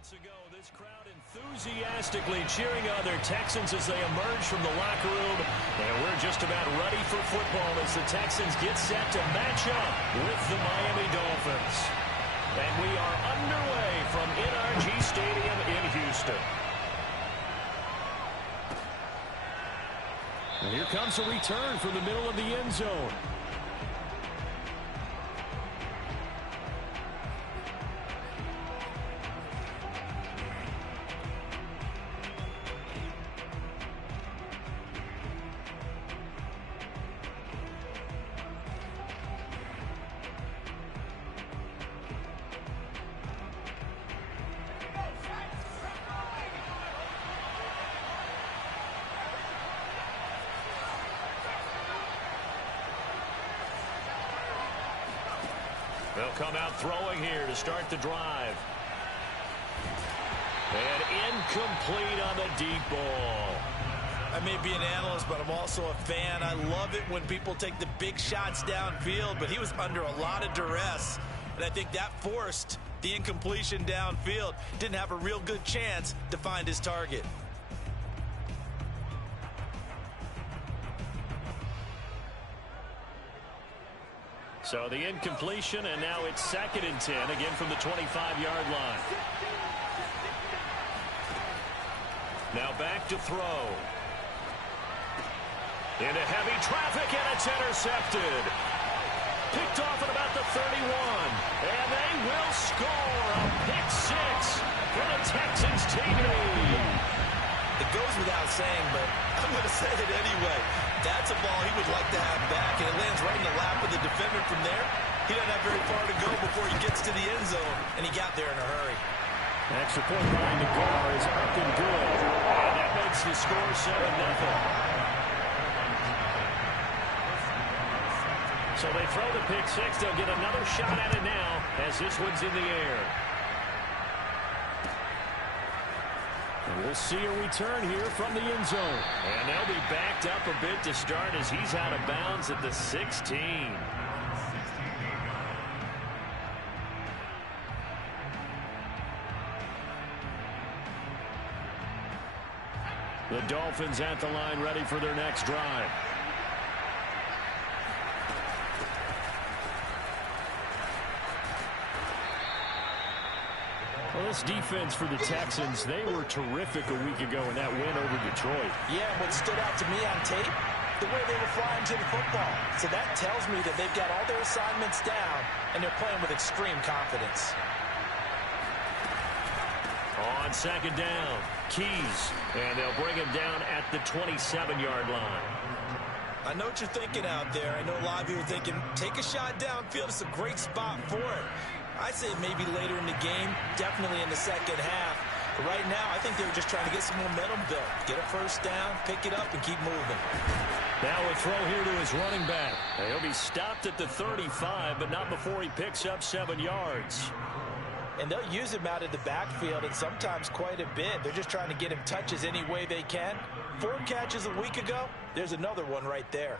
Ago, this crowd enthusiastically cheering on their Texans as they emerge from the locker room. And we're just about ready for football as the Texans get set to match up with the Miami Dolphins. And we are underway from NRG Stadium in Houston. And here comes a return from the middle of the end zone. They'll come out throwing here to start the drive. And incomplete on the deep ball. I may be an analyst, but I'm also a fan. I love it when people take the big shots downfield, but he was under a lot of duress. And I think that forced the incompletion downfield. Didn't have a real good chance to find his target. So the incompletion, and now it's 2nd and 10, again from the 25-yard line. Now back to throw. Into heavy traffic, and it's intercepted. Picked off at about the 31. And they will score a pick-6 for the Texans TV. It goes without saying, but I'm going to say it anyway. That's a ball he would like to have back, and it lands right in the lap of the defender from there. He doesn't have very far to go before he gets to the end zone, and he got there in a hurry. Extra point behind the goal is up and good. And that makes the score 7-0. So they throw the pick-6. They'll get another shot at it now as this one's in the air. And we'll see a return here from the end zone. And they'll be backed up a bit to start as he's out of bounds at the 16. The Dolphins at the line ready for their next drive. Well, this defense for the Texans, they were terrific a week ago in that win over Detroit. Yeah, what stood out to me on tape, the way they were flying to the football. So that tells me that they've got all their assignments down, and they're playing with extreme confidence. On 2nd down, Keys, and they'll bring him down at the 27-yard line. I know what you're thinking out there. I know a lot of you are thinking, take a shot downfield. It's a great spot for it. I say maybe later in the game, definitely in the second half. But right now, I think they were just trying to get some momentum built. Get a first down, pick it up, and keep moving. Now a throw here to his running back. He'll be stopped at the 35, but not before he picks up 7 yards. And they'll use him out of the backfield, and sometimes quite a bit. They're just trying to get him touches any way they can. 4 catches a week ago, there's another one right there.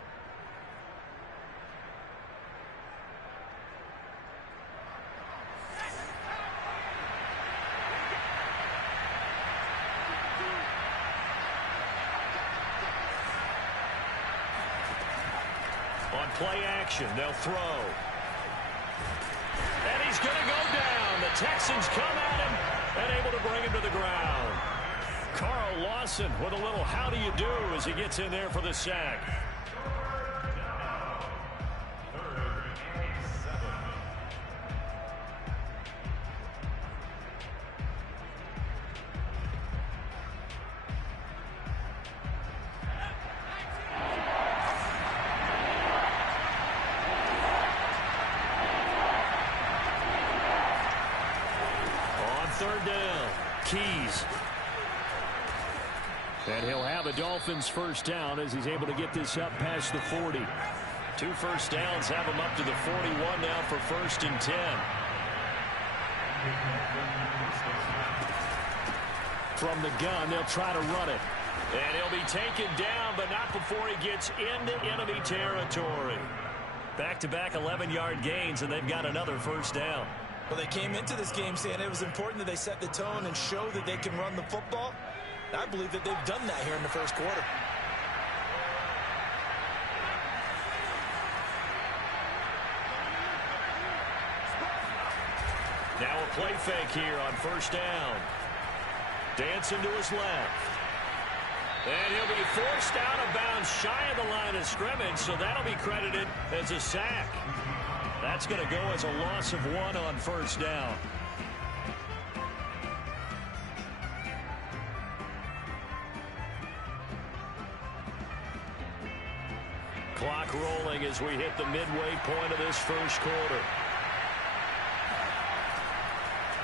On play action, they'll throw. And he's going to go down. The Texans come at him and able to bring him to the ground. Carl Lawson with a little how do you do as he gets in there for the sack. Third down, Keys. And he'll have a Dolphins first down as he's able to get this up past the 40. 2 first downs have him up to the 41 now for 1st and 10. From the gun, they'll try to run it. And he'll be taken down, but not before he gets into enemy territory. Back-to-back 11-yard gains, and they've got another first down. Well, they came into this game saying it was important that they set the tone and show that they can run the football. I believe that they've done that here in the first quarter. Now a play fake here on first down. Dancing to his left. And he'll be forced out of bounds shy of the line of scrimmage, so that'll be credited as a sack. That's going to go as a loss of 1 on first down. Clock rolling as we hit the midway point of this first quarter.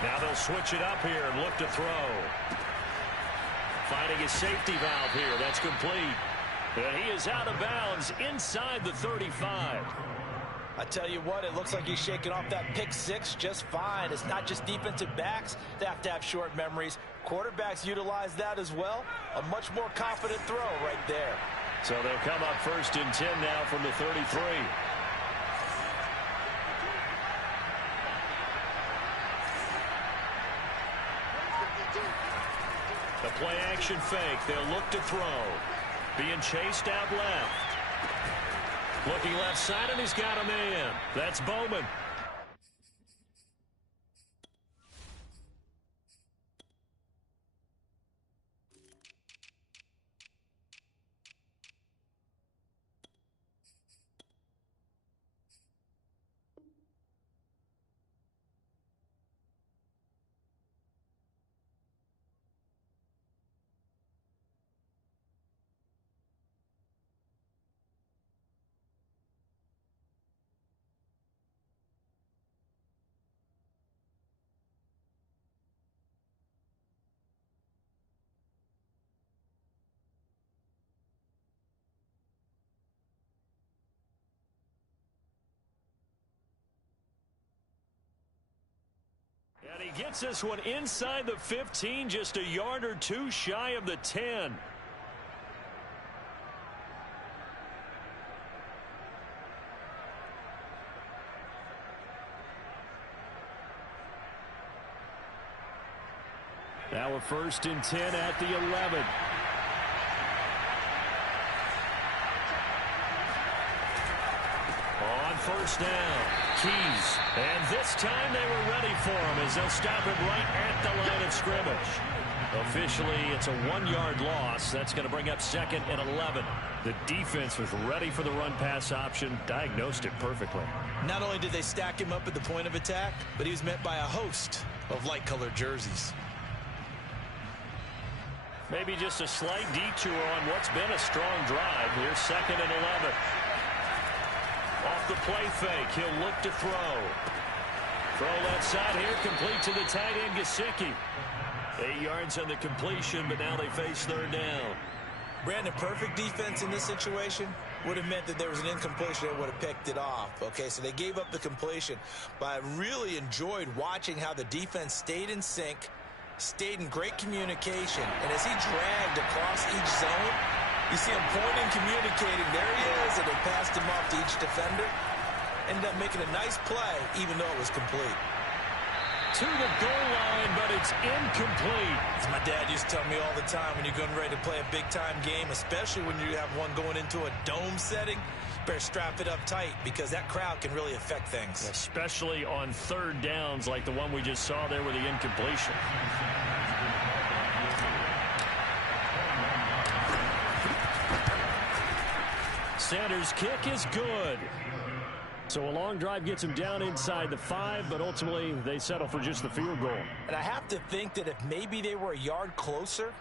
Now they'll switch it up here and look to throw. Finding his safety valve here. That's complete. And he is out of bounds inside the 35. I tell you what, it looks like he's shaking off that pick six just fine. It's not just defensive backs that have to have short memories. Quarterbacks utilize that as well. A much more confident throw right there. So they'll come up first and 10 now from the 33. The play action fake. They'll look to throw. Being chased out left. Looking left side, and he's got a man. That's Bowman. And he gets this one inside the 15, just a yard or two shy of the 10. Now a first and 10 at the 11. On first down, Keys. And this time they were ready for him as they'll stop him right at the line of scrimmage. Officially, it's a 1-yard loss. That's going to bring up second and 11. The defense was ready for the run-pass option, diagnosed it perfectly. Not only did they stack him up at the point of attack, but he was met by a host of light-colored jerseys. Maybe just a slight detour on what's been a strong drive. Here's second and 11. Off the play fake, he'll look to throw. Throw left side here, complete to the tight end, Gesicki. 8 yards on the completion, but now they face third down. Brandon, perfect defense in this situation would have meant that there was an incompletion that would have picked it off. Okay, so they gave up the completion, but I really enjoyed watching how the defense stayed in sync, stayed in great communication, and as he dragged across each zone, you see him pointing, communicating. There he is, and they passed him off to each defender. Ended up making a nice play, even though it was complete. To the goal line, but it's incomplete. As my dad used to tell me all the time, when you're getting ready to play a big-time game, especially when you have one going into a dome setting, better strap it up tight because that crowd can really affect things. Especially on third downs like the one we just saw there with the incompletion. Sanders' kick is good. So a long drive gets him down inside the 5, but ultimately they settle for just the field goal. And I have to think that if maybe they were a yard closer,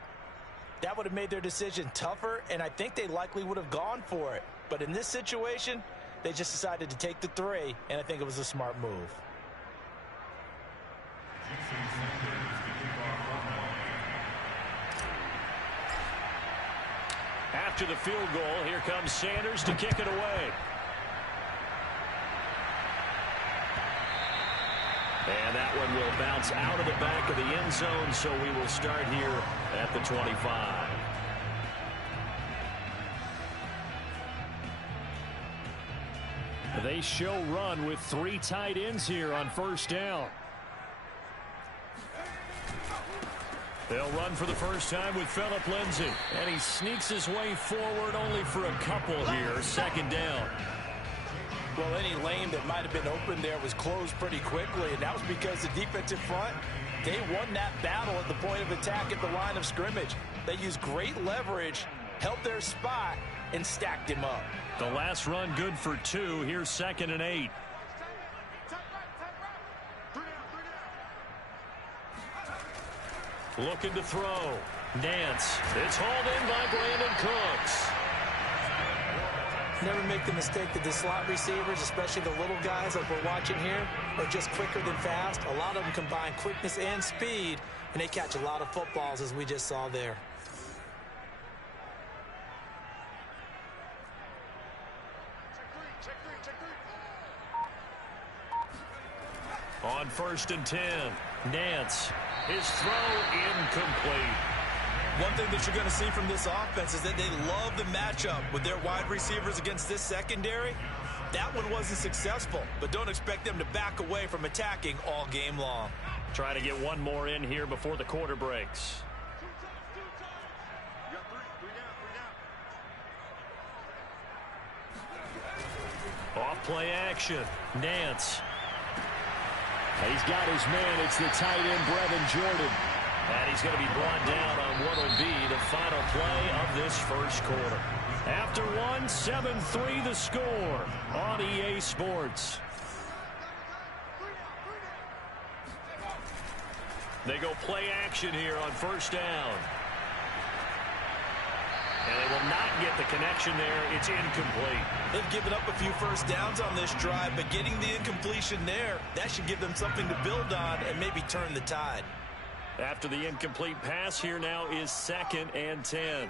that would have made their decision tougher, and I think they likely would have gone for it. But in this situation, they just decided to take the 3, and I think it was a smart move. After the field goal, here comes Sanders to kick it away. And that one will bounce out of the back of the end zone, so we will start here at the 25. They show run with 3 tight ends here on first down. They'll run for the first time with Phillip Lindsay. And he sneaks his way forward only for a couple here. Second down. Well, any lane that might have been open there was closed pretty quickly, and that was because the defensive front, they won that battle at the point of attack at the line of scrimmage. They used great leverage, held their spot, and stacked him up. The last run good for 2. Here's 2nd and 8. Looking to throw. Nance. It's hauled in by Brandon Cooks. Never make the mistake that the slot receivers, especially the little guys like we're watching here, are just quicker than fast. A lot of them combine quickness and speed, and they catch a lot of footballs, as we just saw there. On 1st and 10, Nance. His throw incomplete. One thing that you're going to see from this offense is that they love the matchup with their wide receivers against this secondary. That one wasn't successful, but don't expect them to back away from attacking all game long. Trying to get one more in here before the quarter breaks. Off play action. Nance. He's got his man. It's the tight end, Brevin Jordan. And he's going to be brought down on what will be the final play of this first quarter. After 7-3 the score on EA Sports. They go play action here on 1st down. And they will not get the connection there. It's incomplete. They've given up a few first downs on this drive, but getting the incompletion there, that should give them something to build on and maybe turn the tide. After the incomplete pass, here now is 2nd and 10.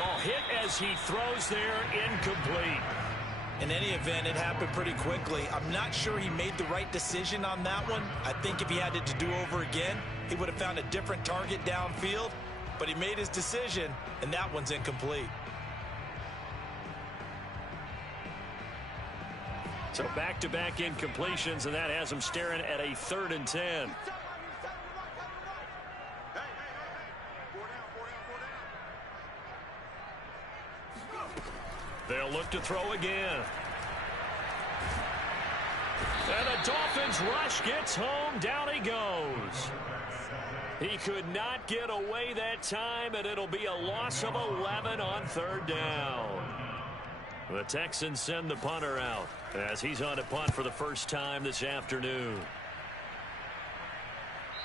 Oh, hit as he throws there, incomplete. In any event, it happened pretty quickly. I'm not sure he made the right decision on that one. I think if he had it to do over again, he would have found a different target downfield. But he made his decision, and that one's incomplete. So back-to-back incompletions, and that has him staring at a 3rd and 10. They'll look to throw again. And the Dolphins rush gets home. Down he goes. He could not get away that time, and it'll be a loss of 11 on 3rd down. The Texans send the punter out as he's on a punt for the first time this afternoon.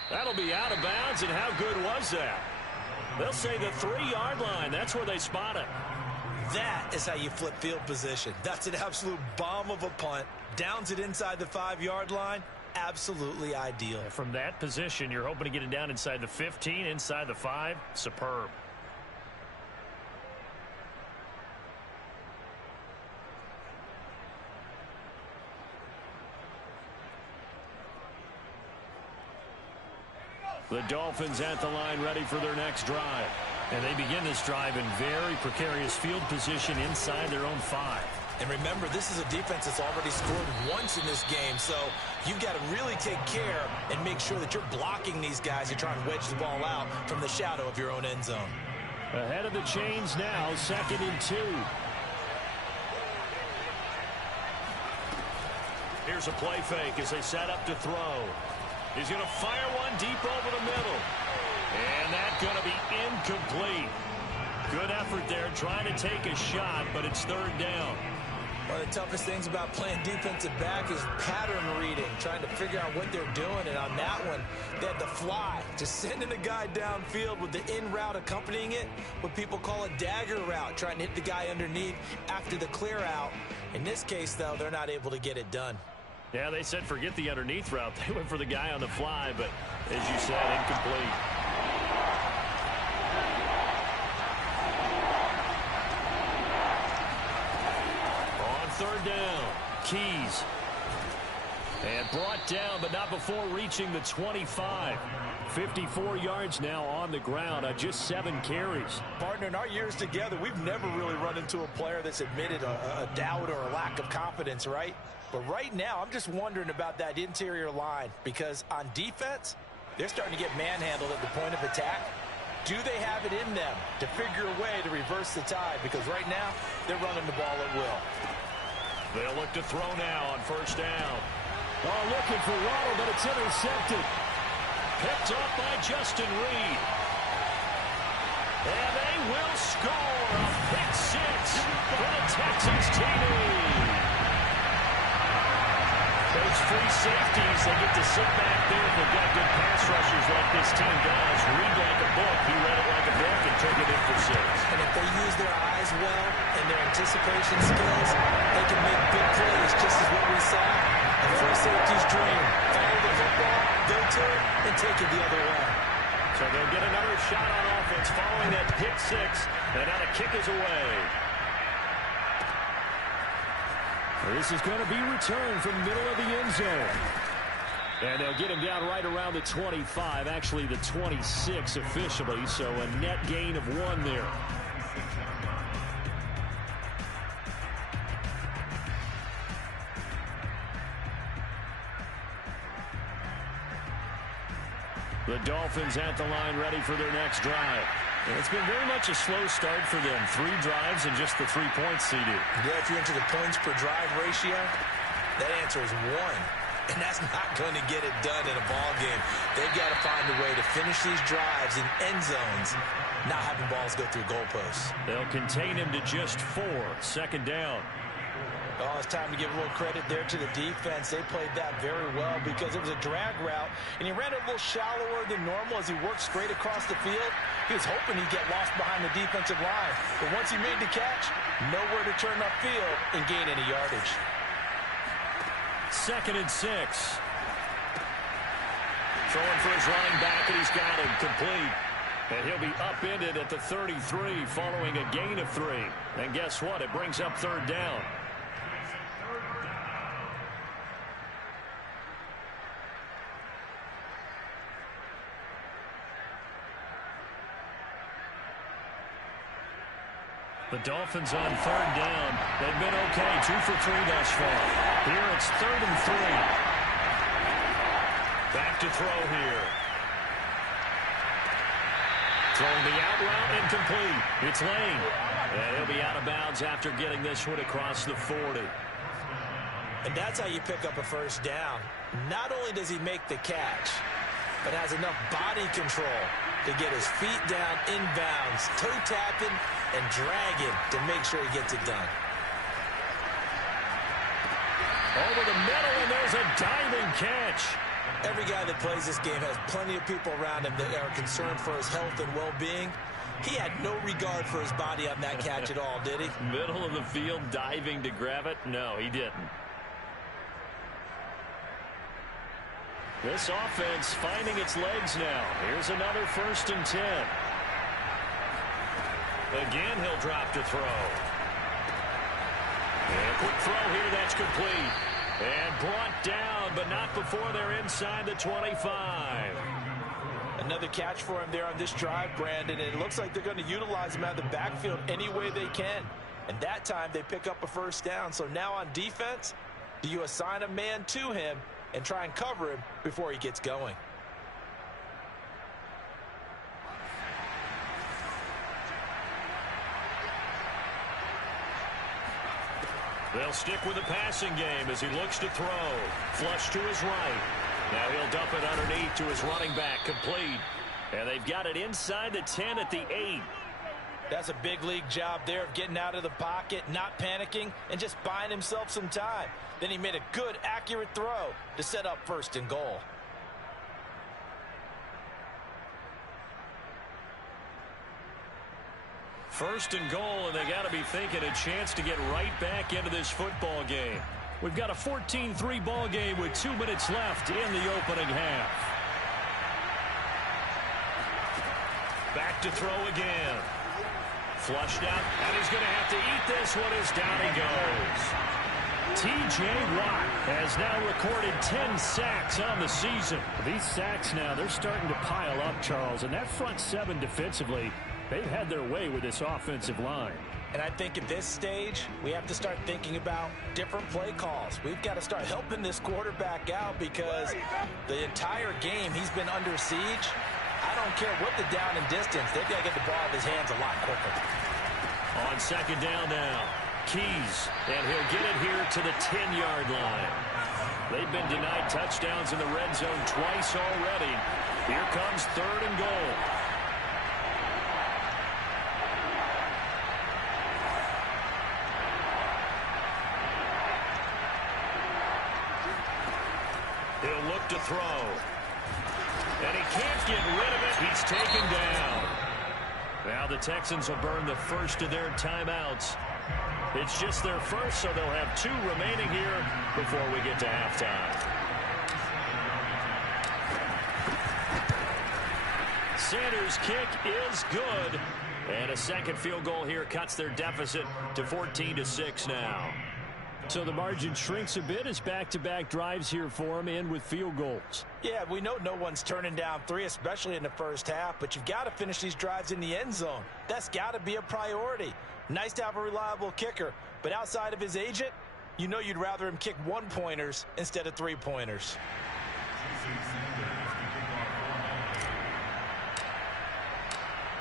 That'll be out of bounds, and how good was that? They'll say the 3-yard line. That's where they spot it. That is how you flip field position. That's an absolute bomb of a punt. Downs it inside the 5-yard line. Absolutely ideal. From that position, you're hoping to get it down inside the 15, inside the 5. Superb. The Dolphins at the line ready for their next drive. And they begin this drive in very precarious field position inside their own 5. And remember, this is a defense that's already scored once in this game, so you've got to really take care and make sure that you're blocking these guys who try and wedge the ball out from the shadow of your own end zone. Ahead of the chains now, 2nd and 2. Here's a play fake as they set up to throw. He's going to fire one deep over the middle. And that's going to be incomplete. Good effort there trying to take a shot, but it's 3rd down. One of the toughest things about playing defensive back is pattern reading, trying to figure out what they're doing. And on that one, they had the fly, just sending a guy downfield with the in route accompanying it, what people call a dagger route, trying to hit the guy underneath after the clear out. In this case, though, they're not able to get it done. Yeah, they said forget the underneath route. They went for the guy on the fly, but as you said, incomplete. On 3rd down, Keys. And brought down, but not before reaching the 25. 54 yards now on the ground on just 7 carries. Partner, in our years together, we've never really run into a player that's admitted a doubt or a lack of confidence, right? But right now, I'm just wondering about that interior line, because on defense, they're starting to get manhandled at the point of attack. Do they have it in them to figure a way to reverse the tide? Because right now, they're running the ball at will. They'll look to throw now on first down. Oh, looking for Waddle, but it's intercepted. Picked up by Justin Reed. And they will score a pick 6 for the Texans TD. Those free safeties, they get to sit back there. They've got good pass rushers like this team does. Read like a book. He read it like a book and took it in for 6. And if they use their eyes well and their anticipation skills, they can make big plays, just as what we saw. A free safety's dream. Follow the football, go to it, and take it the other way. So they'll get another shot on offense following that pick 6. And now the kick is away. This is going to be returned from the middle of the end zone. And they'll get him down right around the 25, actually the 26 officially, so a net gain of 1 there. The Dolphins at the line ready for their next drive. And it's been very much a slow start for them. 3 drives and just the 3 points, CD. Yeah, if you're into the points per drive ratio, that answer is 1. And that's not going to get it done in a ball game. They've got to find a way to finish these drives in end zones, not having balls go through goalposts. They'll contain him to just 4. Second down. Oh, it's time to give a little credit there to the defense. They played that very well because it was a drag route, and he ran a little shallower than normal as he worked straight across the field. He was hoping he'd get lost behind the defensive line. But once he made the catch, nowhere to turn upfield and gain any yardage. 2nd and 6. Throwing for his running back, and he's got him complete. And he'll be upended at the 33 following a gain of 3. And guess what? It brings up 3rd down. The Dolphins on 3rd down. They've been okay, 2 for 3 thus far. Here it's 3rd and 3. Back to throw here. Throwing the out route incomplete. It's Lane. And he'll be out of bounds after getting this one across the 40. And that's how you pick up a first down. Not only does he make the catch, but has enough body control to get his feet down inbounds, toe tapping and dragging to make sure he gets it done. Over the middle, and there's a diving catch. Every guy that plays this game has plenty of people around him that are concerned for his health and well-being. He had no regard for his body on that catch at all, did he? Middle of the field, diving to grab it? No, he didn't. This offense finding its legs now. Here's another 1st and 10. Again, he'll drop to throw. And a quick throw here, that's complete. And brought down, but not before they're inside the 25. Another catch for him there on this drive, Brandon. And it looks like they're going to utilize him out of the backfield any way they can. And that time they pick up a first down. So now on defense, do you assign a man to him and try and cover him before he gets going? They'll stick with the passing game as he looks to throw. Flush to his right. Now he'll dump it underneath to his running back. Complete. And they've got it inside the 10 at the 8. That's a big league job there of getting out of the pocket, not panicking, and just buying himself some time. Then he made a good, accurate throw to set up 1st and goal. First and goal, and they got to be thinking a chance to get right back into this football game. We've got a 14-3 ball game with 2 minutes left in the opening half. Back to throw again. Flushed out, and he's going to have to eat this one as down he goes. T.J. Watt has now recorded 10 sacks on the season. These sacks now, they're starting to pile up, Charles. And that front seven defensively, they've had their way with this offensive line. And I think at this stage, we have to start thinking about different play calls. We've got to start helping this quarterback out because the entire game he's been under siege. I don't care what the down and distance. They've got to get the ball out of his hands a lot quicker. On second down now, Keys, and he'll get it here to the 10-yard line. They've been denied touchdowns in the red zone twice already. Here comes third and goal. He'll look to throw. And he can't get rid of it. He's taken down. Now the Texans will burn the first of their timeouts. It's just their first, so they'll have 2 remaining here before we get to halftime. Sanders' kick is good. And a second field goal here cuts their deficit to 14-6 now. So the margin shrinks a bit as back-to-back drives here for him, and with field goals. Yeah, we know no one's turning down 3, especially in the first half, but you've got to finish these drives in the end zone. That's got to be a priority. Nice to have a reliable kicker, but outside of his agent, you know you'd rather him kick 1-pointers instead of 3-pointers.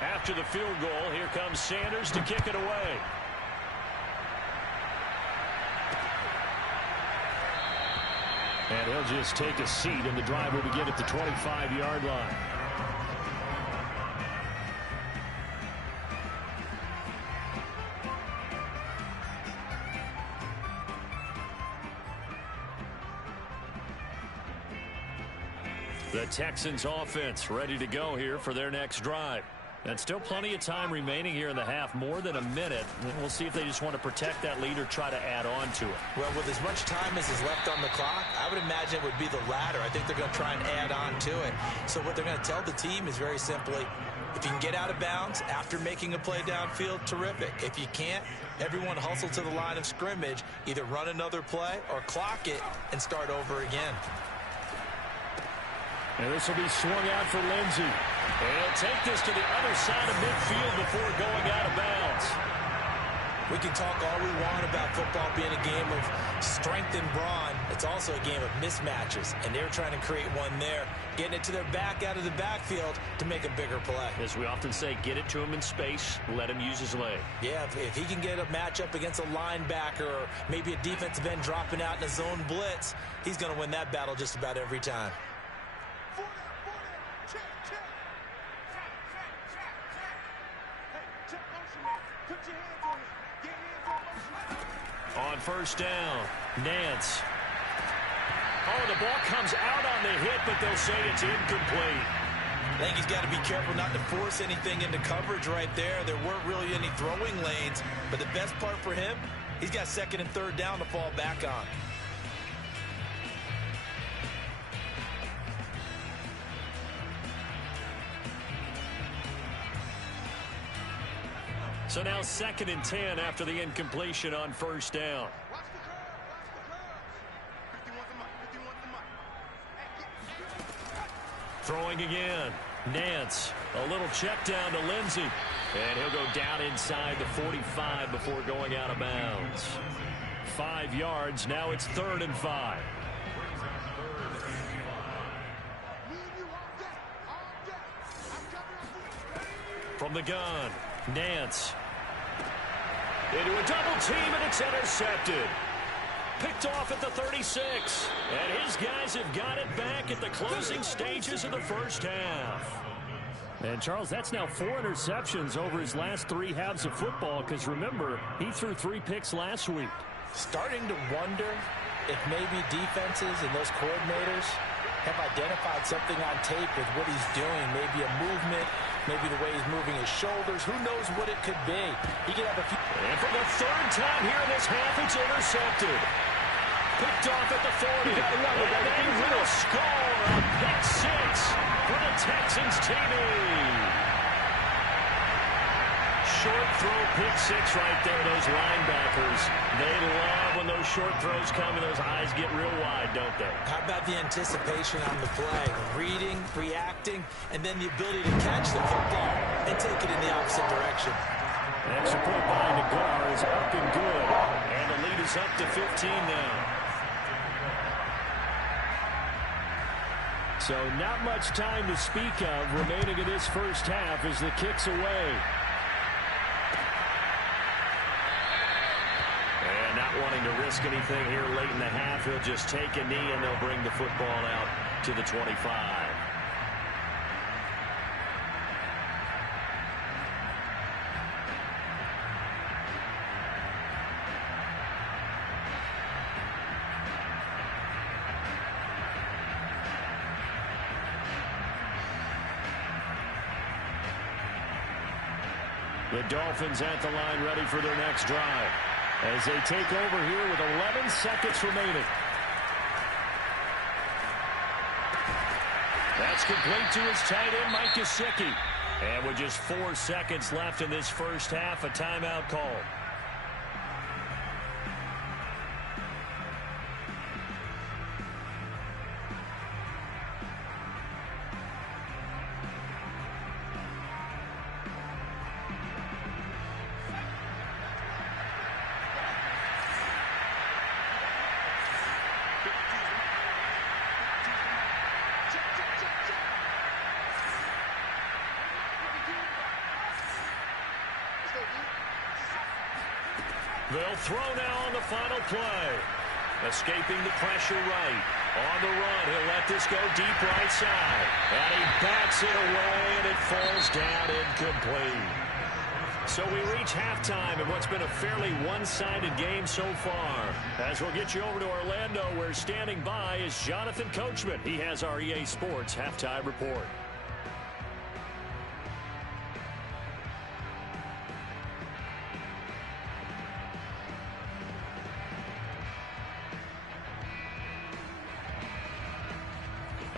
After the field goal, here comes Sanders to kick it away. And he'll just take a seat, and the drive will begin at the 25-yard line. The Texans offense ready to go here for their next drive. And still plenty of time remaining here in the half, more than a minute. We'll see if they just want to protect that lead or try to add on to it. Well, with as much time as is left on the clock, I would imagine it would be the latter. I think they're going to try and add on to it. So what they're going to tell the team is very simply, if you can get out of bounds after making a play downfield, terrific. If you can't, everyone hustle to the line of scrimmage, either run another play or clock it and start over again. And this will be swung out for Lindsey. And he'll take this to the other side of midfield before going out of bounds. We can talk all we want about football being a game of strength and brawn. It's also a game of mismatches, and they're trying to create one there, getting it to their back out of the backfield to make a bigger play. As we often say, get it to him in space, let him use his leg. Yeah, if he can get a matchup against a linebacker or maybe a defensive end dropping out in a zone blitz, he's going to win that battle just about every time. On first down, Nance. Oh, the ball comes out on the hit, but they'll say it's incomplete. I think he's got to be careful not to force anything into coverage right there. There weren't really any throwing lanes, but the best part for him, he's got second and third down to fall back on. So now 2nd and 10 after the incompletion on first down. Throwing again. Nance. A little check down to Lindsey. And he'll go down inside the 45 before going out of bounds. 5 yards. Now it's 3rd and 5. From the gun, Nance. Into a double team, and it's intercepted. Picked off at the 36. And his guys have got it back at the closing stages of the first half. And, Charles, that's now 4 interceptions over his last 3 halves of football, because, remember, he threw 3 picks last week. Starting to wonder if maybe defenses and those coordinators have identified something on tape with what he's doing. Maybe a movement, maybe the way he's moving his shoulders. Who knows what it could be? He could have a few. And for the 3rd time here in this half, it's intercepted. Picked off at the 40. And they will score a pick 6 for the Texans TV. Short throw, pick six right there. Those linebackers, they love when those short throws come and those eyes get real wide, don't they? How about the anticipation on the play? Reading, reacting, and then the ability to catch the football and take it in the opposite direction. Extra point by Nagar is up and good. And the lead is up to 15 now. So not much time to speak of remaining in this first half as the kick's away. And not wanting to risk anything here late in the half, he'll just take a knee and they'll bring the football out to the 25. The Dolphins at the line ready for their next drive as they take over here with 11 seconds remaining. That's complete to his tight end, Mike Gesicki. And with just 4 seconds left in this first half, a timeout call. They'll throw now on the final play. Escaping the pressure right. On the run, he'll let this go deep right side. And he backs it away, and it falls down incomplete. So we reach halftime in what's been a fairly one-sided game so far. As we'll get you over to Orlando, where standing by is Jonathan Coachman. He has our EA Sports halftime report.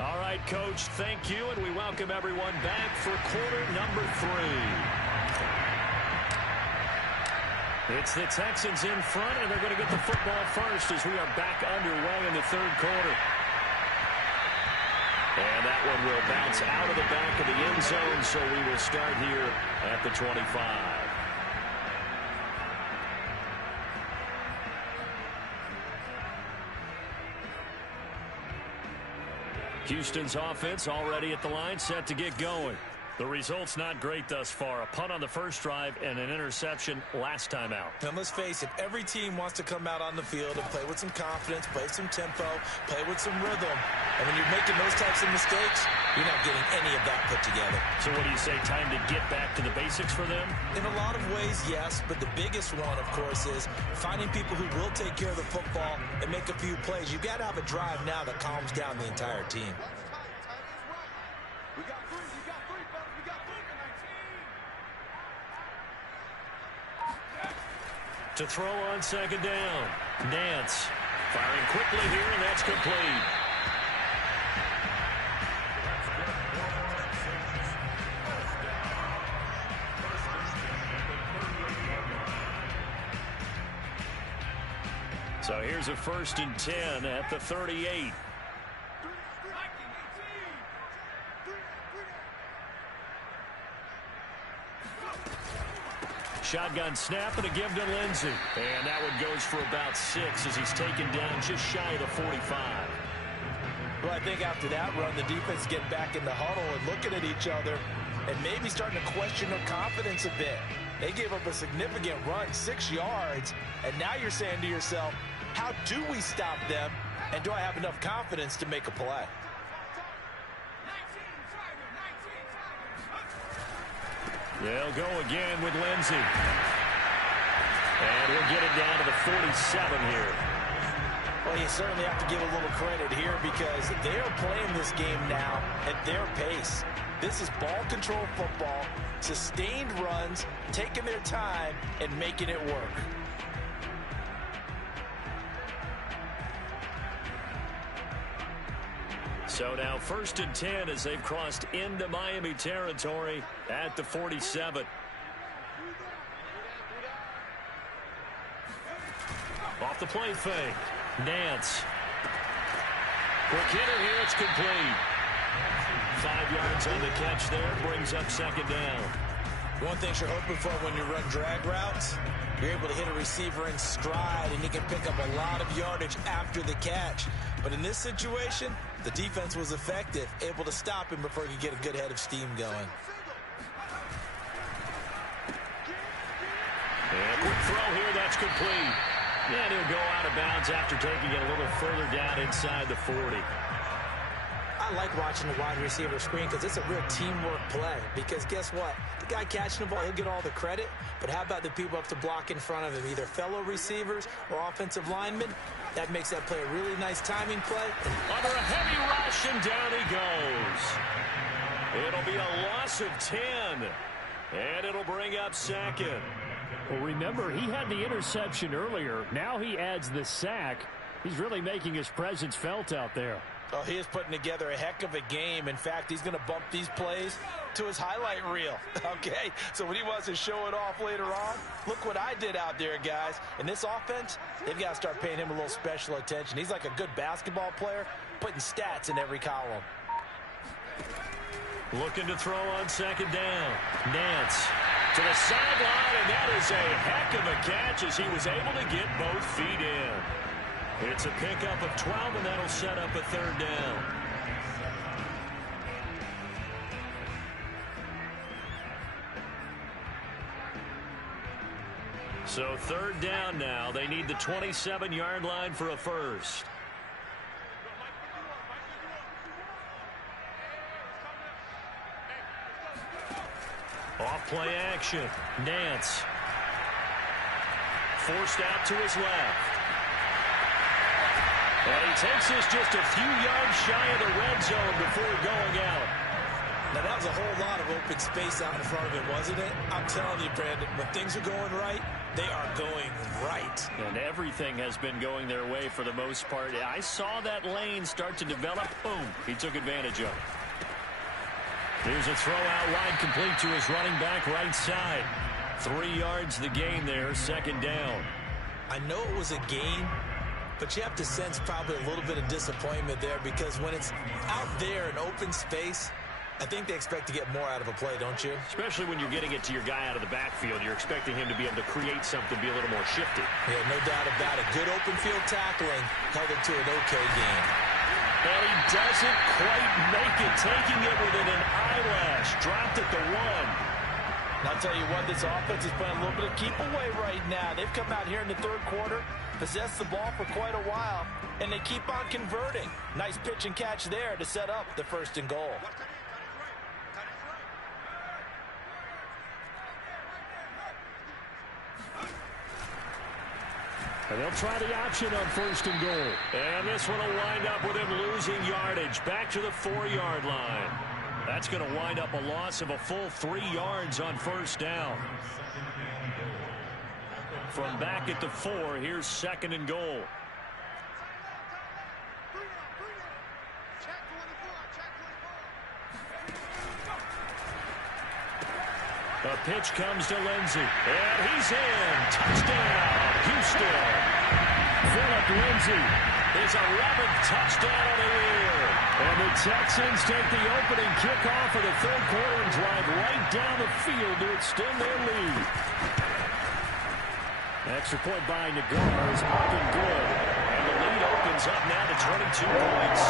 All right, Coach, thank you, and we welcome everyone back for quarter number 3. It's the Texans in front, and they're going to get the football first as we are back underway in the third quarter. And that one will bounce out of the back of the end zone, so we will start here at the 25. Houston's offense already at the line, set to get going. The result's not great thus far. A punt on the first drive and an interception last time out. And let's face it, every team wants to come out on the field and play with some confidence, play some tempo, play with some rhythm. And when you're making those types of mistakes, you're not getting any of that put together. So what do you say, time to get back to the basics for them? In a lot of ways, yes, but the biggest one, of course, is finding people who will take care of the football and make a few plays. You've got to have a drive now that calms down the entire team. To throw on second down. Nance firing quickly here, and that's complete. So here's a 1st and 10 at the 38. Shotgun snap and a give to Lindsey. And that one goes for about 6 as he's taken down just shy of the 45. Well, I think after that run, the defense getting back in the huddle and looking at each other and maybe starting to question their confidence a bit. They gave up a significant run, 6 yards, and now you're saying to yourself, how do we stop them, and do I have enough confidence to make a play? They'll go again with Lindsey. And we'll get it down to the 47 here. Well, you certainly have to give a little credit here because they are playing this game now at their pace. This is ball control football, sustained runs, taking their time, and making it work. So now 1st and 10 as they've crossed into Miami territory at the 47. the play fake. Nance. Quick hitter here. It's complete. 5 yards on the catch there. Brings up second down. One thing you're hoping for when you run drag routes, you're able to hit a receiver in stride, and he can pick up a lot of yardage after the catch. But in this situation, the defense was effective, able to stop him before he could get a good head of steam going. And quick throw here, that's complete. And he'll go out of bounds after taking it a little further down inside the 40. I like watching the wide receiver screen because it's a real teamwork play. Because guess what? The guy catching the ball, he'll get all the credit. But how about the people up to block in front of him, either fellow receivers or offensive linemen? That makes that play a really nice timing play. Under a heavy rush, and down he goes. It'll be a loss of 10. And it'll bring up second. Well, remember, he had the interception earlier. Now he adds the sack. He's really making his presence felt out there. Oh, he is putting together a heck of a game. In fact, he's going to bump these plays to his highlight reel. Okay, so when he wants to show it off later on, look what I did out there, guys. In this offense, they've got to start paying him a little special attention. He's like a good basketball player, putting stats in every column. Looking to throw on second down. Nance to the sideline, and that is a heck of a catch as he was able to get both feet in. It's a pickup of 12, and that'll set up a third down. So third down now. They need the 27-yard line for a first. Off play action. Nance. Forced out to his left. And he takes this just a few yards shy of the red zone before going out. Now, that was a whole lot of open space out in front of him, wasn't it? I'm telling you, Brandon, when things are going right, they are going right. And everything has been going their way for the most part. I saw that lane start to develop. Boom. He took advantage of it. Here's a throw out wide, complete to his running back right side. 3 yards the gain there, second down. I know it was a gain, but you have to sense probably a little bit of disappointment there because when it's out there in open space, I think they expect to get more out of a play, don't you? Especially when you're getting it to your guy out of the backfield. You're expecting him to be able to create something, be a little more shifty. Yeah, no doubt about it. Good open field tackling held it to an okay game. And he doesn't quite make it, taking it within an eyelash. Dropped at the 1. And I'll tell you what, this offense is playing a little bit of keep away right now. They've come out here in the third quarter, possessed the ball for quite a while, and they keep on converting. Nice pitch and catch there to set up the 1st and goal. And they'll try the option on 1st and goal. And this one will wind up with him losing yardage. Back to the 4-yard line. That's going to wind up a loss of a full 3 yards on 1st down. From back at the 4, here's 2nd and goal. A pitch comes to Lindsey. And he's in. Touchdown, Houston. Phillip Lindsey. His 11th touchdown of the year. And the Texans take the opening kickoff of the third quarter and drive right down the field to extend their lead. Extra point by Nagar is up and good. And the lead opens up now to 22 points.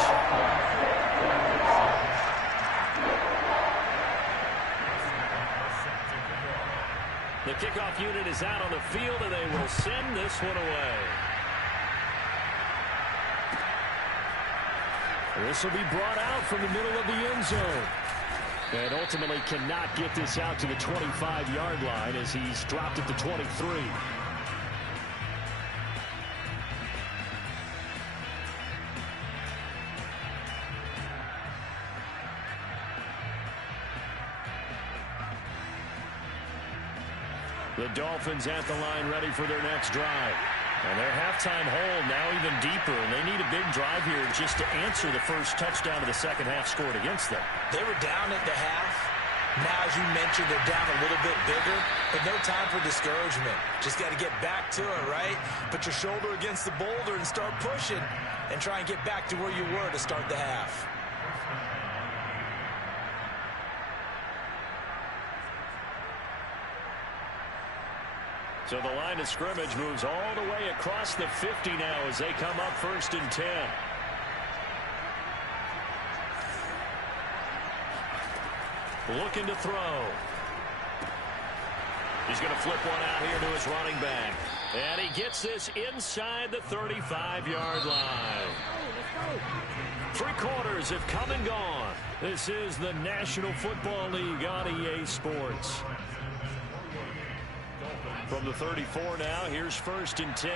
The kickoff unit is out on the field, and they will send this one away. This will be brought out from the middle of the end zone. And ultimately cannot get this out to the 25-yard line as he's dropped at the 23. The Dolphins at the line ready for their next drive. And their halftime hole now even deeper, and they need a big drive here just to answer the first touchdown of the second half scored against them. They were down at the half, Now, as you mentioned, they're down a little bit bigger, but no time for discouragement. Just got to get back to it, right? Put your shoulder against the boulder and start pushing and try and get back to where you were to start the half. So the line of scrimmage moves all the way across the 50 now as they come up 1st and 10. Looking to throw. He's going to flip one out here to his running back. And he gets this inside the 35-yard line. 3 quarters have come and gone. This is the National Football League on EA Sports. From the 34 now, here's 1st and 10.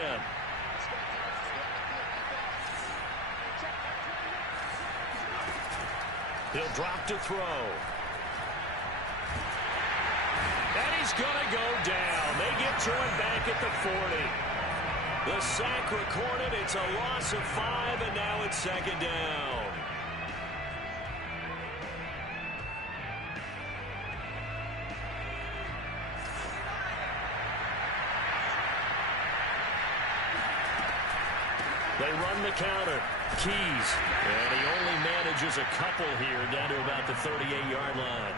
He'll drop to throw. And he's going to go down. They get to him back at the 40. The sack recorded. It's a loss of 5, and now it's 2nd down. They run the counter. Keys. And he only manages a couple here down to about the 38-yard line.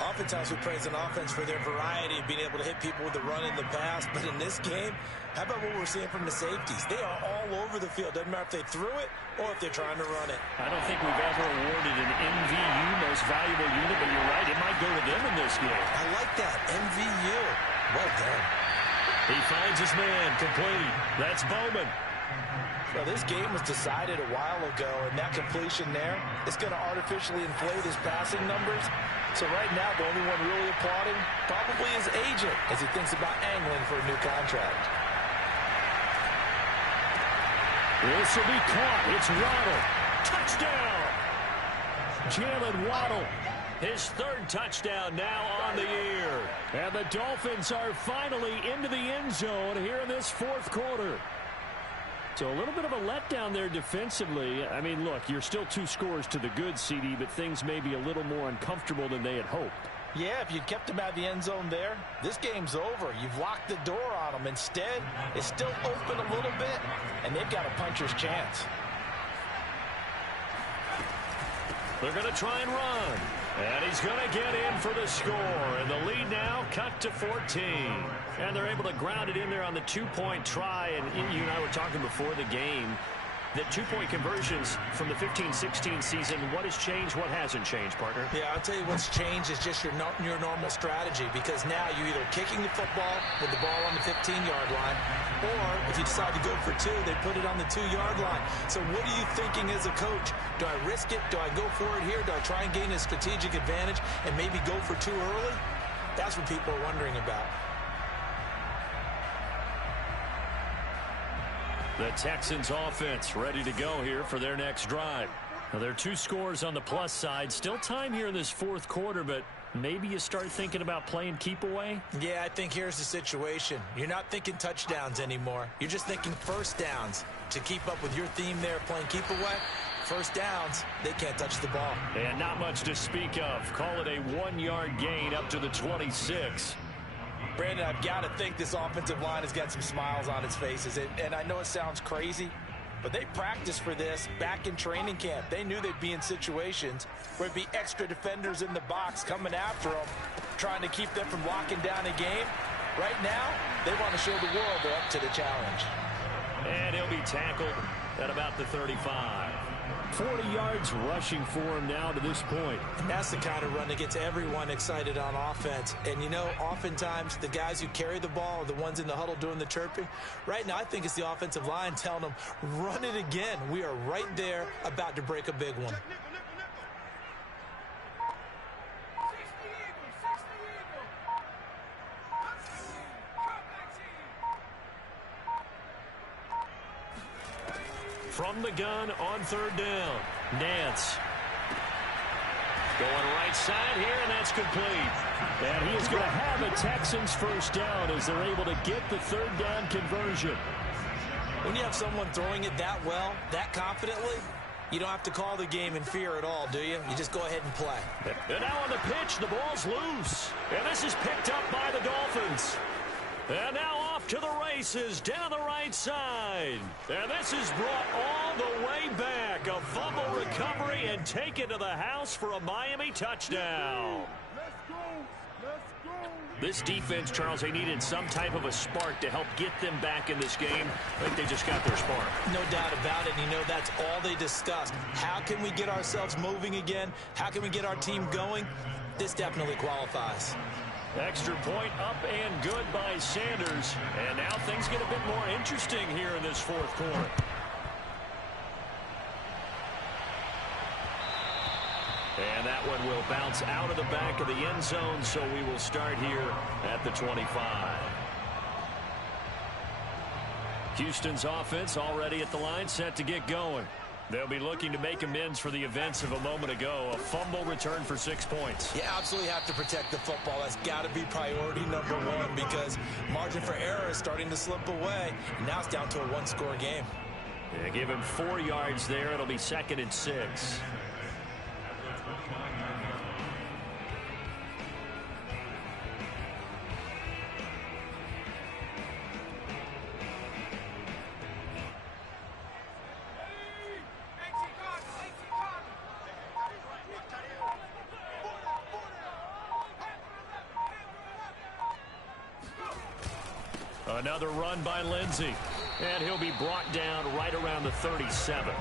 Oftentimes we praise an offense for their variety of being able to hit people with the run in the pass. But in this game, how about what we're seeing from the safeties? They are all over the field. Doesn't matter if they threw it or if they're trying to run it. I don't think we've ever awarded an MVU, most valuable unit, but you're right. It might go to them in this game. I like that. MVU. Well done. He finds his man complete. That's Bowman. Well, this game was decided a while ago, and that completion there is going to artificially inflate his passing numbers. So right now, the only one really applauding probably his agent as he thinks about angling for a new contract. This will be caught. It's Waddle. Touchdown! Jalen Waddle. His 3rd touchdown now on the year. And the Dolphins are finally into the end zone here in this 4th quarter. So a little bit of a letdown there defensively. I mean, look, you're still 2 scores to the good, CD, but things may be a little more uncomfortable than they had hoped. Yeah, if you'd kept them out of the end zone there, this game's over. You've locked the door on them. Instead, it's still open a little bit, and they've got a puncher's chance. They're going to try and run. And he's going to get in for the score. And the lead now cut to 14. And they're able to ground it in there on the 2-point try. And you and I were talking before the game that 2-point conversions from the 15-16 season, what has changed, what hasn't changed, partner? Yeah, I'll tell you what's changed is just your normal strategy, because now you're either kicking the football with the ball on the 15-yard line, or if you decide to go for 2, they put it on the 2-yard line. So what are you thinking as a coach? Do I risk it? Do I go for it here? Do I try and gain a strategic advantage and maybe go for 2 early? That's what people are wondering about. The Texans offense ready to go here for their next drive. Now, there are 2 scores on the plus side. Still time here in this 4th quarter, but maybe you start thinking about playing keep away? Yeah, I think here's the situation. You're not thinking touchdowns anymore. You're just thinking 1st downs. To keep up with your theme there, playing keep away, 1st downs, they can't touch the ball. And not much to speak of. Call it a 1-yard gain up to the 26. Brandon, I've got to think this offensive line has got some smiles on its faces. And I know it sounds crazy, but they practiced for this back in training camp. They knew they'd be in situations where it'd be extra defenders in the box coming after them, trying to keep them from locking down a game. Right now, they want to show the world they're up to the challenge. And he'll be tackled at about the 35. 40 yards rushing for him now to this point. And that's the kind of run that gets everyone excited on offense. And, you know, oftentimes the guys who carry the ball are the ones in the huddle doing the chirping. Right now, I think it's the offensive line telling them, run it again. We are right there about to break a big one. From the gun on 3rd down, Nance. Going right side here, and that's complete. And he is going to have a Texans 1st down as they're able to get the 3rd down conversion. When you have someone throwing it that well, that confidently, You don't have to call the game in fear at all, do you? You just go ahead and play. And now on the pitch, the ball's loose. And this is picked up by the Dolphins. And now off to the races down the right side. And this is brought all the way back. A fumble recovery and taken to the house for a Miami touchdown. This defense, Charles, they needed some type of a spark to help get them back in this game. I think they just got their spark. No doubt about it. And, you know, that's all they discussed. How can we get ourselves moving again? How can we get our team going? This definitely qualifies. Extra point up and good by Sanders. And now things get a bit more interesting here in this fourth quarter. And that one will bounce out of the back of the end zone, so we will start here at the 25. Houston's offense already at the line, set to get going. They'll be looking to make amends for the events of a moment ago. A fumble return for 6 points. You absolutely have to protect the football. That's got to be priority number one because margin for error is starting to slip away. And now it's down to a one-score game. Yeah, give him 4 yards there. It'll be 2nd and 6. Another run by Lindsey. And he'll be brought down right around the 37.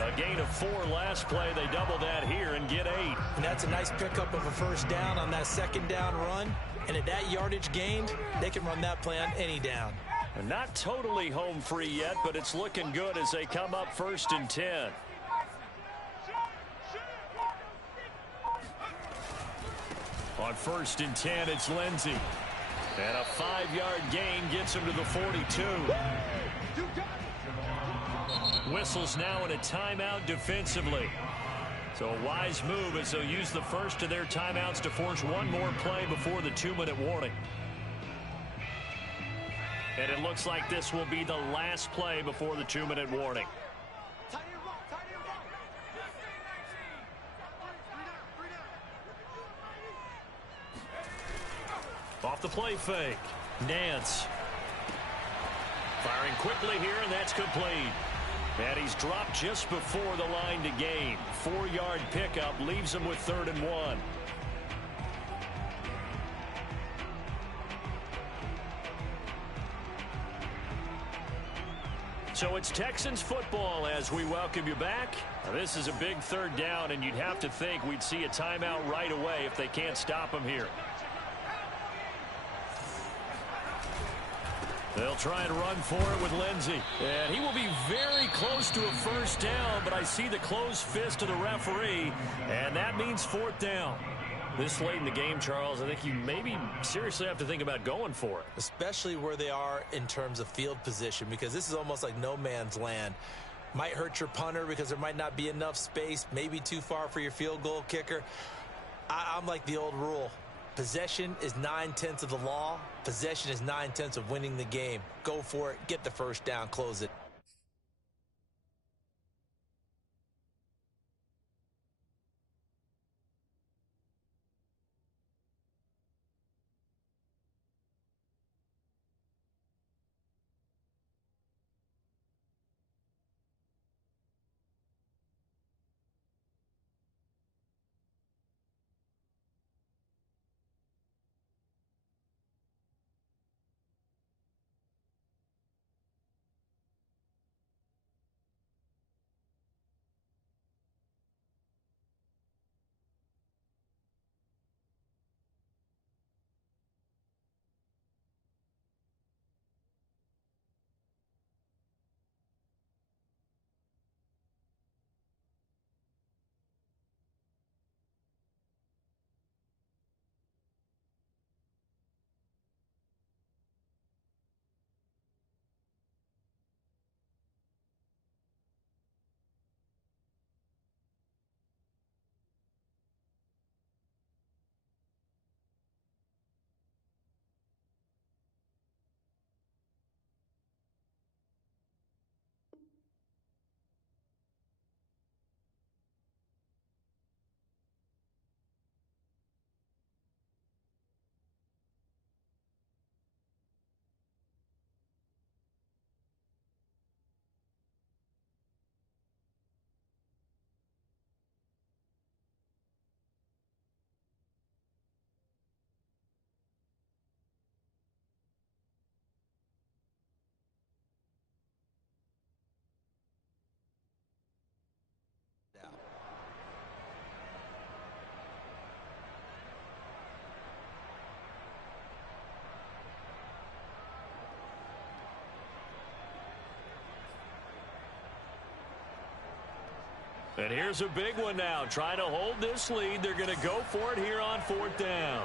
A gain of 4 last play. They double that here and get 8. And that's a nice pickup of a first down on that second down run. And at that yardage gained, they can run that play on any down. And not totally home free yet, but it's looking good as they come up 1st and 10. On 1st and 10, it's Lindsey. And a 5-yard gain gets him to the 42. Whistles now in a timeout defensively. So a wise move as they'll use the first of their timeouts to force one more play before the 2-minute warning. And it looks like this will be the last play before the 2-minute warning. Off the play fake. Nance. Firing quickly here, and that's complete. And he's dropped just before the line to gain. 4-yard pickup leaves him with 3rd and 1. So it's Texans football as we welcome you back. Now, this is a big 3rd down, and you'd have to think we'd see a timeout right away if they can't stop him here. They'll try and run for it with Lindsey. And he will be very close to a first down, but I see the closed fist of the referee, and that means 4th down. This late in the game, Charles, I think you maybe seriously have to think about going for it. Especially where they are in terms of field position, because this is almost like no man's land. Might hurt your punter because there might not be enough space, maybe too far for your field goal kicker. I'm like the old rule. Possession is 9/10 of the law. Possession is 9/10 of winning the game. Go for it. Get the first down. Close it. And here's a big one now. Trying to hold this lead. They're going to go for it here on 4th down.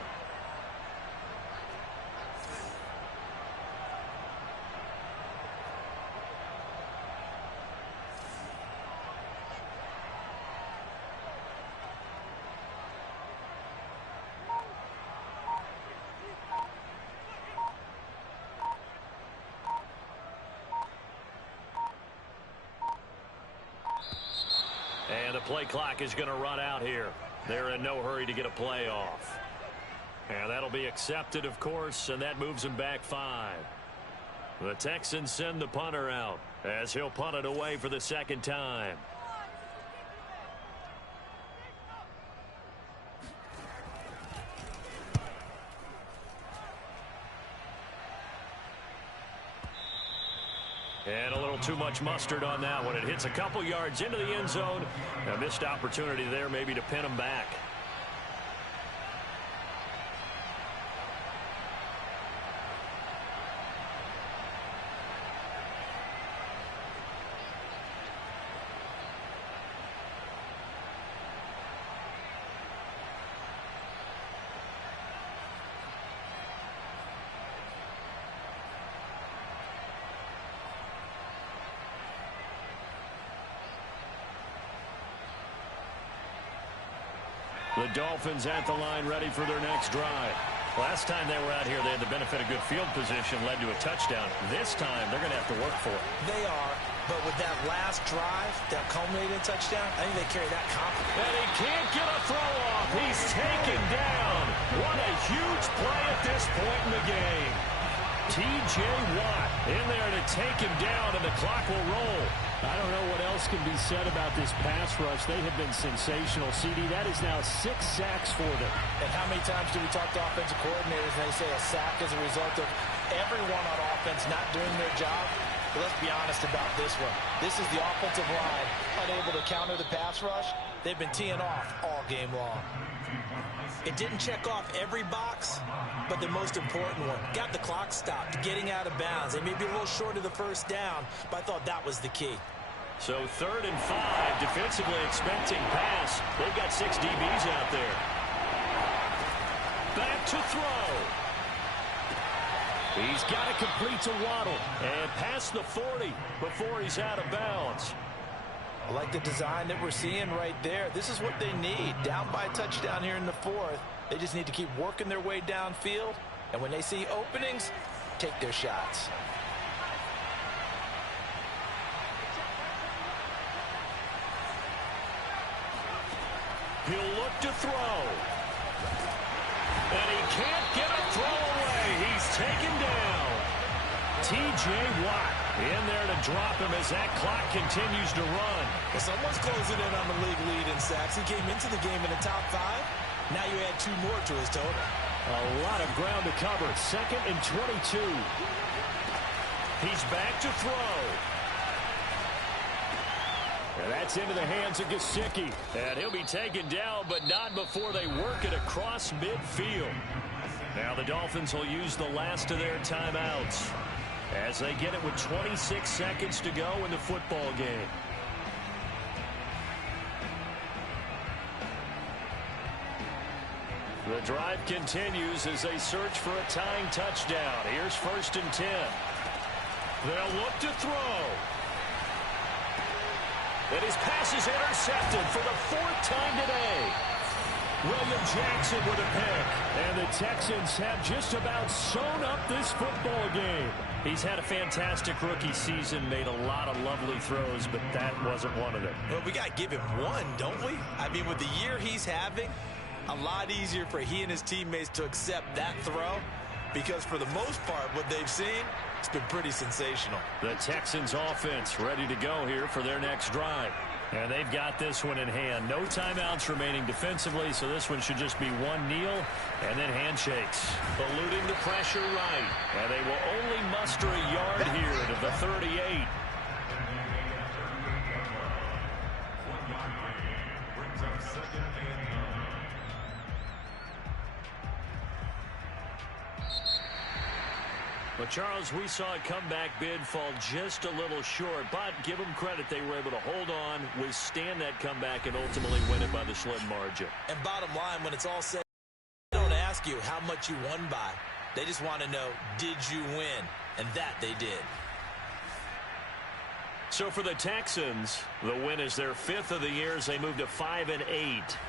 And the play clock is going to run out here. They're in no hurry to get a play off. And that'll be accepted, of course, and that moves them back 5. The Texans send the punter out as he'll punt it away for the 2nd time. And a little too much mustard on that one. It hits a couple yards into the end zone. A missed opportunity there maybe to pin them back. The Dolphins at the line ready for their next drive. Last time they were out here, they had the benefit of good field position, led to a touchdown. This time, they're going to have to work for it. They are, but with that last drive that culminated in touchdown, I think they carry that confidence. And he can't get a throw off. He's taken down. What a huge play at this point in the game. T.J. Watt in there to take him down, and the clock will roll. I don't know what else can be said about this pass rush. They have been sensational, CD. That is now 6 sacks for them. And how many times do we talk to offensive coordinators and they say a sack is a result of everyone on offense not doing their job? But let's be honest about this one. This is the offensive line unable to counter the pass rush. They've been teeing off all game long. It didn't check off every box, but the most important one. Got the clock stopped, getting out of bounds. They may be a little short of the 1st down, but I thought that was the key. So 3rd and 5, defensively expecting pass. They've got 6 DBs out there. Back to throw. He's got it complete to Waddle. And past the 40 before he's out of bounds. I like the design that we're seeing right there. This is what they need. Down by a touchdown here in the 4th. They just need to keep working their way downfield. And when they see openings, take their shots. He'll look to throw. And he can't get a throw away. He's taken down. T.J. Watt in there to drop him as that clock continues to run. Well, someone's closing in on the league lead in sacks. He came into the game in the top 5. Now you add 2 more to his total. A lot of ground to cover. 2nd and 22. He's back to throw. And that's into the hands of Gesicki. And he'll be taken down, but not before they work it across midfield. Now the Dolphins will use the last of their timeouts as they get it with 26 seconds to go in the football game. The drive continues as they search for a tying touchdown. Here's 1st and 10. They'll look to throw. And his pass is intercepted for the 4th time today. William Jackson with a pick. And the Texans have just about sewn up this football game. He's had a fantastic rookie season, made a lot of lovely throws, but that wasn't one of them. Well, we got to give him one, don't we? I mean, with the year he's having, a lot easier for he and his teammates to accept that throw because for the most part, what they've seen, it's been pretty sensational. The Texans offense ready to go here for their next drive. And they've got this one in hand. No timeouts remaining defensively, so this one should just be one kneel and then handshakes. Eluding the pressure right. And they will only muster a yard here to the 38. Well, Charles, we saw a comeback bid fall just a little short, but give them credit. They were able to hold on, withstand that comeback, and ultimately win it by the slim margin. And bottom line, when it's all said, they don't ask you how much you won by. They just want to know, did you win? And that they did. So for the Texans, the win is their 5th of the year as they move to 5-8.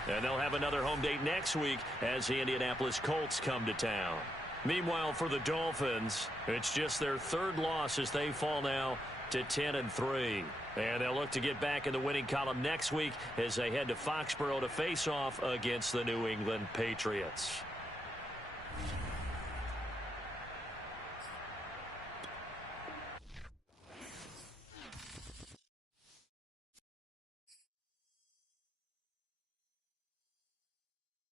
And they'll have another home date next week as the Indianapolis Colts come to town. Meanwhile, for the Dolphins, it's just their 3rd loss as they fall now to 10-3. And they'll look to get back in the winning column next week as they head to Foxborough to face off against the New England Patriots.